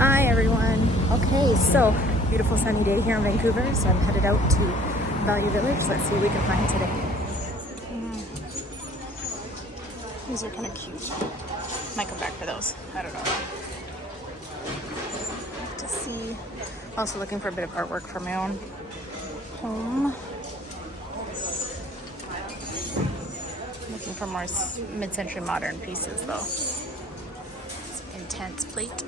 Hi everyone. Okay, so beautiful sunny day here in Vancouver, so I'm headed out to Value Village. Let's see what we can find today. These are kind of cute. Might come back for those. I don't know. To see. Also looking for a bit of artwork for my own home. Looking for more mid-century modern pieces though. Some intense plate.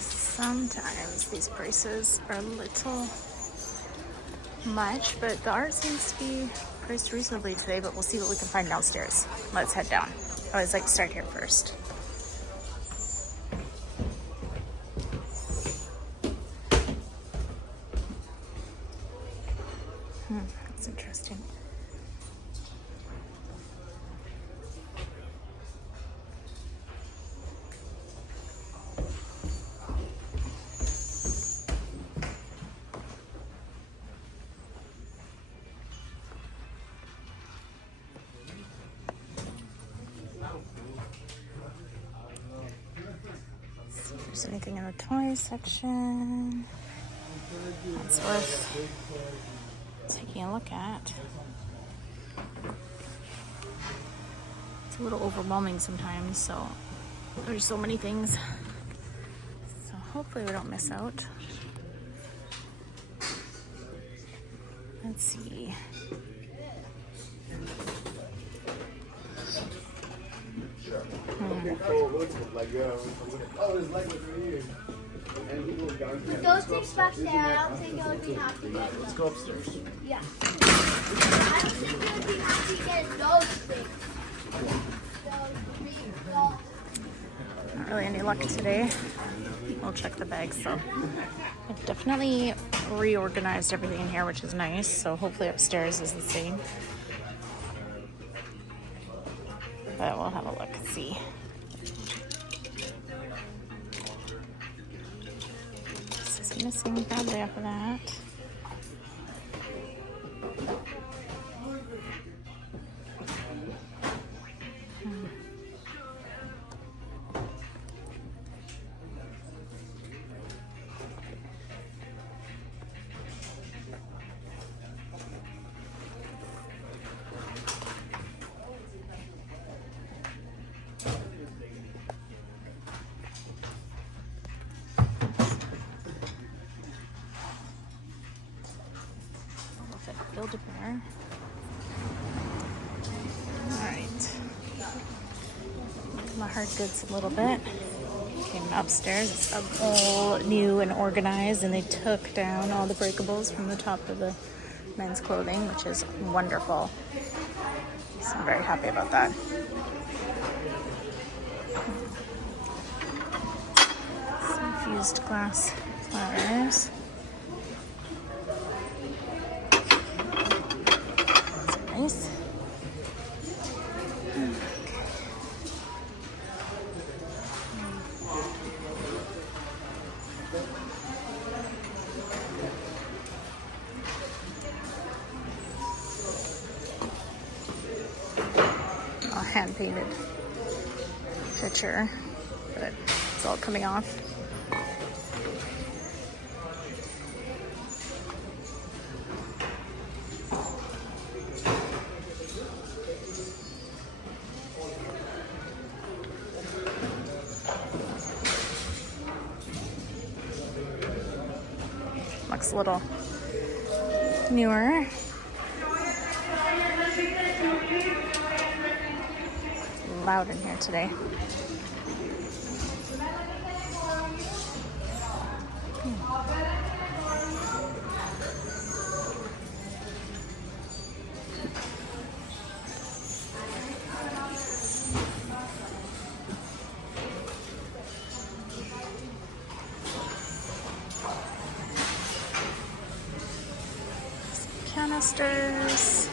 Sometimes these prices are a little much, but the art seems to be priced reasonably today, but we'll see what we can find downstairs. Let's head down. I always like to start here first. That's interesting. See if there's anything in the toy section that's worth taking a look at. It's a little overwhelming sometimes, so there's so many things. So hopefully we don't miss out. Let's see. Those things back there, I don't think I would be happy getting. Let's go upstairs. Yeah. I don't think I would be happy getting those things. Not really any luck today. We'll check the bags though. I've definitely reorganized everything in here, which is nice. So hopefully upstairs is the same. But we'll have a look and see. This is missing probably off of that. Build-A-Bear. Alright. My hard goods a little bit. Came upstairs. It's all new and organized, and they took down all the breakables from the top of the men's clothing, which is wonderful. So I'm very happy about that. Some fused glass platters. Nice. A hand painted picture, but it's all coming off. Looks a little newer. Loud in here today. Canisters,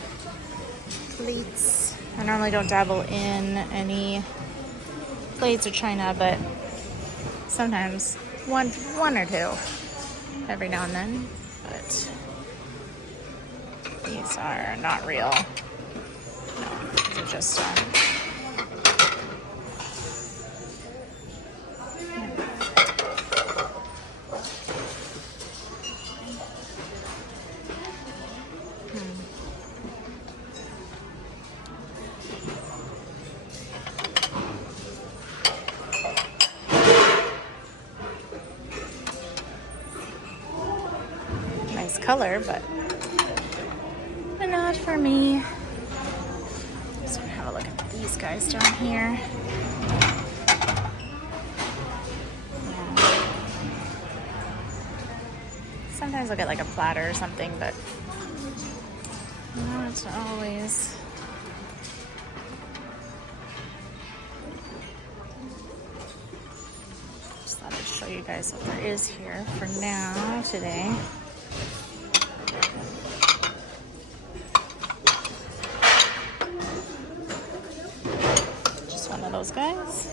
plates. I normally don't dabble in any plates or china, but sometimes one or two every now and then. But These are not real. No, these are just nice color, but not for me. Just gonna have a look at these guys down here. Yeah. Sometimes I'll get like a platter or something, but not always. Just thought I'd show you guys what there is here for now today. Those guys.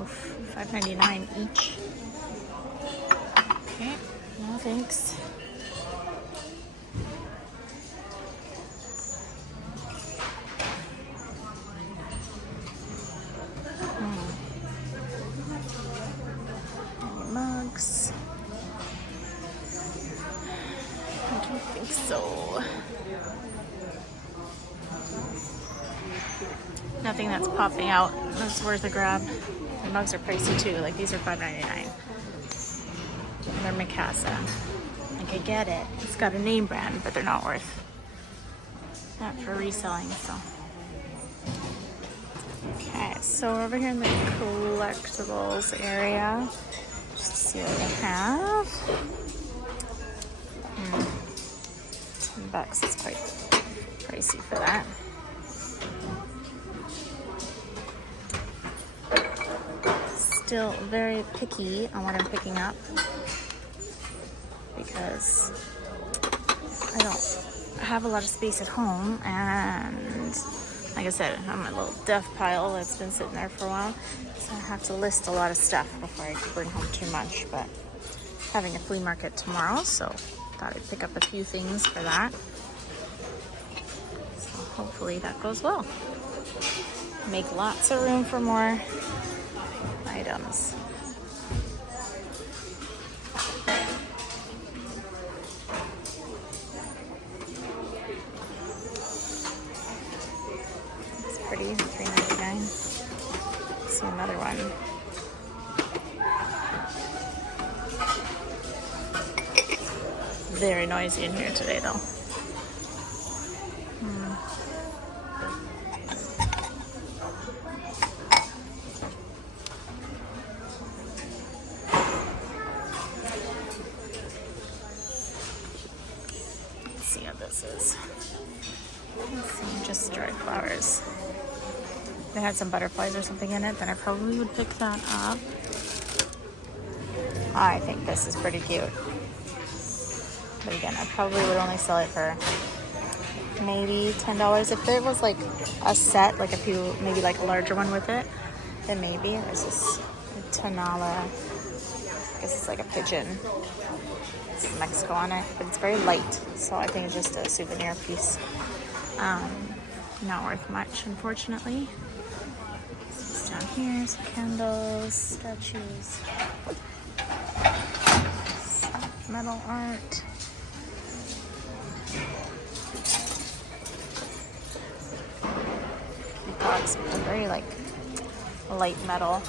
Oof, $5.99 each. Okay, no thanks. Any mugs? I don't think so. Nothing that's popping out that's worth a grab. The mugs are pricey too. Like these are $5.99. They're Mikasa. Like I get it. It's got a name brand, but they're not worth that for reselling. So okay, so we're over here in the collectibles area. Just to see what they have. $10 is quite pricey for that. Still very picky on what I'm picking up because I don't have a lot of space at home, and like I said, I'm a little death pile that's been sitting there for a while, so I have to list a lot of stuff before I bring home too much. But having a flea market tomorrow, so thought I'd pick up a few things for that. So hopefully that goes well. Make lots of room for more items. It's pretty, $3.99. See another one. Very noisy in here today though. This is. Let's see, just dried flowers. If they had some butterflies or something in it, then I probably would pick that up. I think this is pretty cute. But again, I probably would only sell it for maybe $10. If it was like a set, like maybe like a larger one with it, then maybe. There's this Tonala. I guess it's like a pigeon. It's Mexico on it, but it's very light, so I think it's just a souvenir piece. Not worth much, unfortunately. So down here, some candles, statues, some metal art. Peacocks, but they're very like light metal.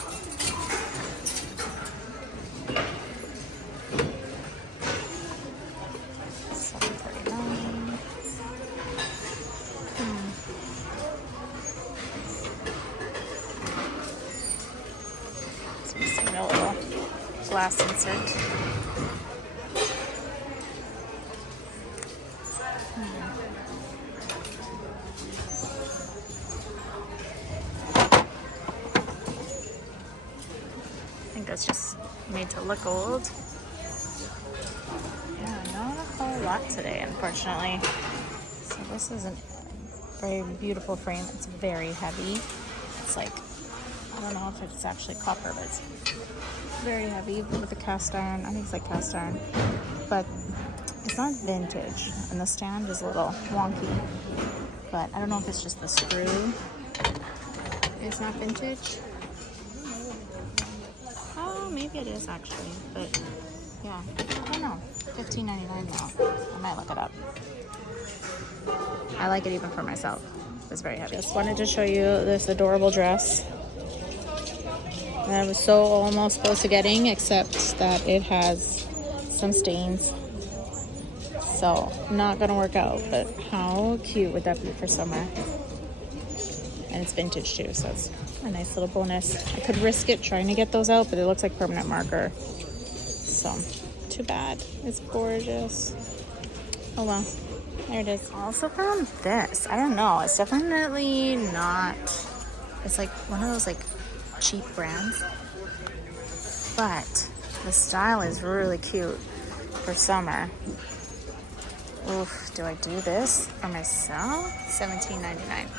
Glass insert. I think that's just made to look old. Yeah, not a whole lot today, unfortunately. So this is a very beautiful frame. It's very heavy. It's like, I don't know if it's actually copper, but it's very heavy with the cast iron. I think it's like cast iron, but it's not vintage, and the stand is a little wonky. But I don't know if it's just the screw. It's not vintage. Oh, maybe it is actually, but yeah, I don't know. $15.99 now. I might look it up. I like it even for myself. It's very heavy. Just wanted to show you this adorable dress that I was so almost supposed to getting, except that it has some stains. So not gonna work out, but how cute would that be for summer? And it's vintage too, so it's a nice little bonus. I could risk it trying to get those out, but it looks like permanent marker. So too bad. It's gorgeous. Oh well. There it is. Also found this. I don't know. It's definitely not. It's like one of those like cheap brands, but the style is really cute for summer. Oof. Do I do this for myself? $17.99.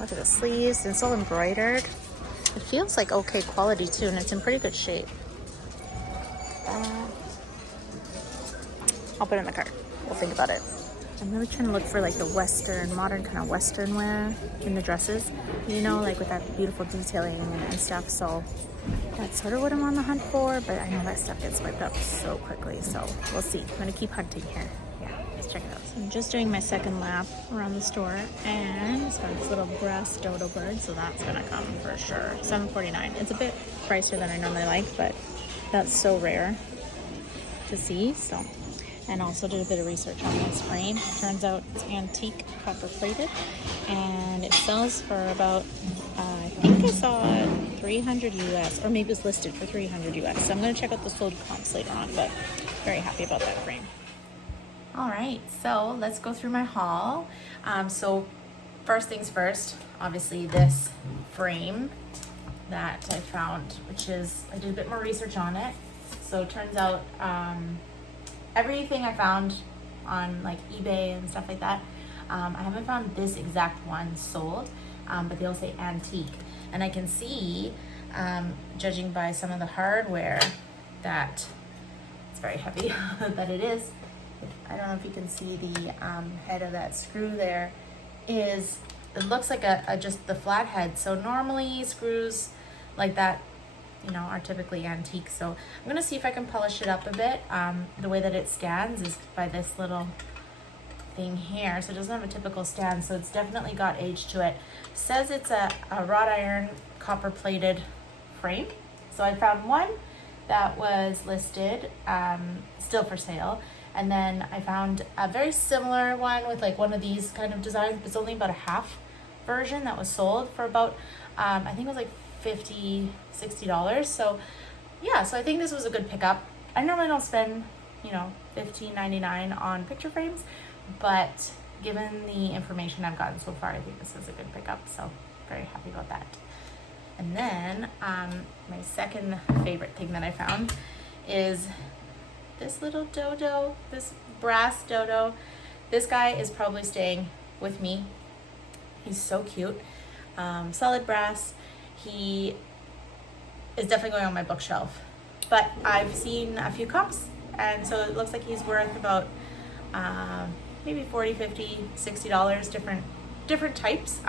Look at the sleeves. It's all embroidered. It feels like okay quality too, and it's in pretty good shape. I'll put it in the cart. We'll think about it. I'm really trying to look for like the Western, modern kind of Western wear in the dresses, you know, like with that beautiful detailing and stuff. So that's sort of what I'm on the hunt for, but I know that stuff gets wiped up so quickly. So we'll see. I'm gonna keep hunting here. Yeah, let's check it out. So I'm just doing my second lap around the store, and it's got this little brass dodo bird, so that's gonna come for sure. $7.49. It's a bit pricier than I normally like, but that's so rare to see. So. And also did a bit of research on this frame. Turns out it's antique, copper plated, and it sells for about, I think I saw $300 US, or maybe it's listed for $300 US. So I'm gonna check out the sold comps later on, but very happy about that frame. All right, so let's go through my haul. So first things first, obviously this frame that I found, which is, I did a bit more research on it. So it turns out, everything I found on like eBay and stuff like that, I haven't found this exact one sold, but they all say antique. And I can see, judging by some of the hardware, that it's very heavy, that it is. I don't know if you can see the head of that screw there. It looks like just the flat head. So normally screws like that, you know, are typically antique. So I'm gonna see if I can polish it up a bit. The way that it scans is by this little thing here, so it doesn't have a typical stand, so it's definitely got age to it. Says it's a wrought iron copper plated frame. So I found one that was listed, still for sale, and then I found a very similar one with like one of these kind of designs, but it's only about a half version that was sold for about I think it was like $50-$60. So yeah, so I think this was a good pickup. I normally don't spend, you know, $15.99 on picture frames, but given the information I've gotten so far, I think this is a good pickup, so very happy about that. And then my second favorite thing that I found is this little dodo, this brass dodo. This guy is probably staying with me. He's so cute. Solid brass. He is definitely going on my bookshelf, but I've seen a few comps, and so it looks like he's worth about maybe $40, $50, $60, different types.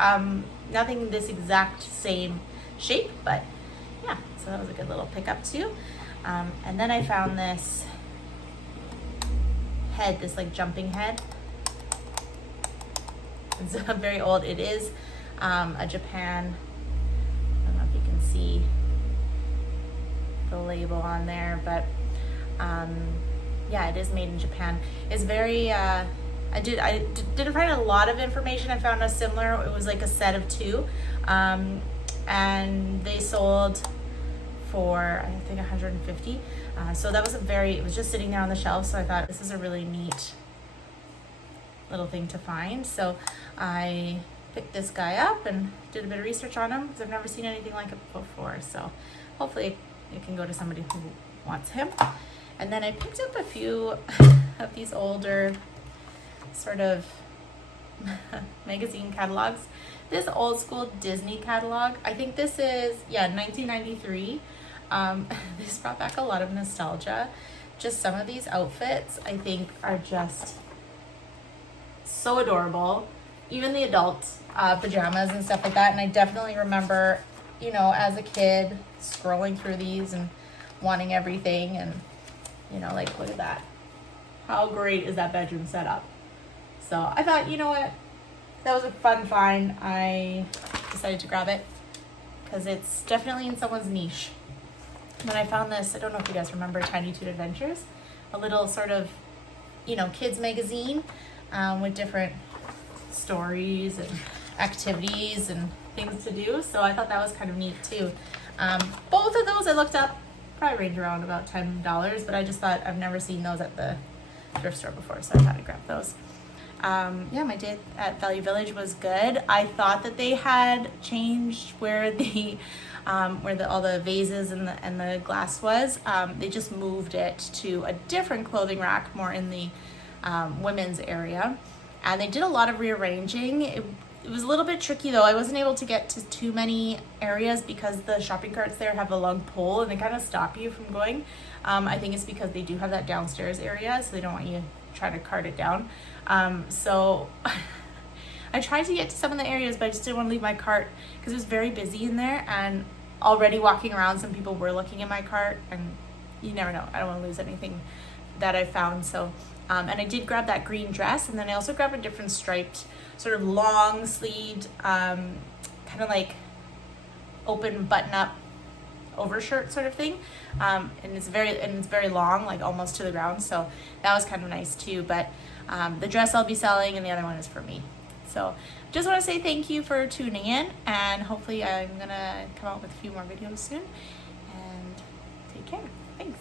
Nothing this exact same shape, but yeah, so that was a good little pickup too. And then I found this head, this like jumping head. It's very old. It is a Japan, I don't know if you can see the label on there, but yeah, it is made in Japan. It's very I didn't find a lot of information. I found a similar, it was like a set of two, and they sold for I think 150. So that was it was just sitting there on the shelf, so I thought this is a really neat little thing to find. So I picked this guy up and did a bit of research on him because I've never seen anything like it before. So hopefully it can go to somebody who wants him. And then I picked up a few of these older sort of magazine catalogs. this old school Disney catalog. I think this is, yeah, 1993. This brought back a lot of nostalgia. Just some of these outfits I think are just so adorable. Even the adult pajamas and stuff like that. And I definitely remember, you know, as a kid scrolling through these and wanting everything. And, you know, like, look at that. How great is that bedroom setup? So I thought, you know what? That was a fun find. I decided to grab it because it's definitely in someone's niche. When I found this, I don't know if you guys remember Tiny Toon Adventures, a little sort of, you know, kids magazine with different stories and activities and things to do. So I thought that was kind of neat too. Both of those I looked up, probably range around about $10, but I just thought I've never seen those at the thrift store before, so I thought I'd grab those. Yeah, my day at Value Village was good. I thought that they had changed where the all the vases and the glass was. They just moved it to a different clothing rack, more in the women's area, and they did a lot of rearranging. It was a little bit tricky though. I wasn't able to get to too many areas because the shopping carts there have a long pole and they kind of stop you from going. I think it's because they do have that downstairs area, so they don't want you trying to cart it down. So I tried to get to some of the areas, but I just didn't want to leave my cart because it was very busy in there, and already walking around, some people were looking at my cart, and you never know. I don't want to lose anything that I found. So, and I did grab that green dress, and then I also grabbed a different striped, sort of long sleeved, kind of like open button up overshirt sort of thing. And it's very long, like almost to the ground. So that was kind of nice too. But the dress I'll be selling, and the other one is for me. So just want to say thank you for tuning in, and hopefully I'm gonna come out with a few more videos soon. And take care. Thanks.